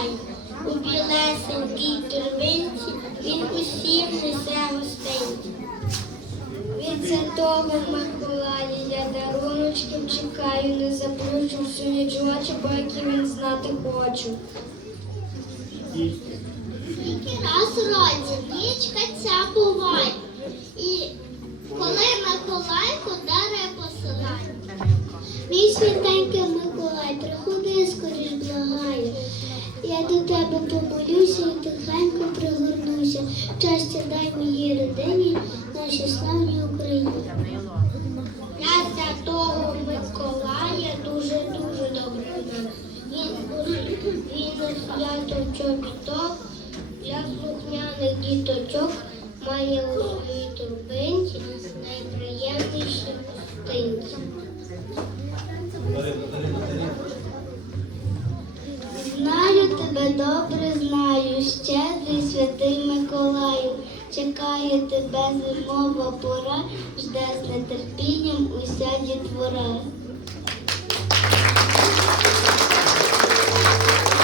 Миколай. У білесенькій торбинці він усім несе гостинці. Від Святого Миколая я даруночків чекаю, не запрошую всю ніч очі, бо які він знати хочу. Скільки раз у році нічка ця буває. І коли Миколайку даре посилає. Мій святенький Миколай, приходи скоріш благаю. Я до тебе помолюся і тихенько пригорнуся. Щастя дай моїй родині, нашій славній Україні. Я святого Миколая дуже-дуже добре знаю. Він, свято чобіток для слухняних діточок має у своїй турбинці найприємніші гостинці. Знаю тебе добре, знаю, щедрий святий Миколаю. Чекає тебе зимова пора, жде з нетерпінням уся дітвора.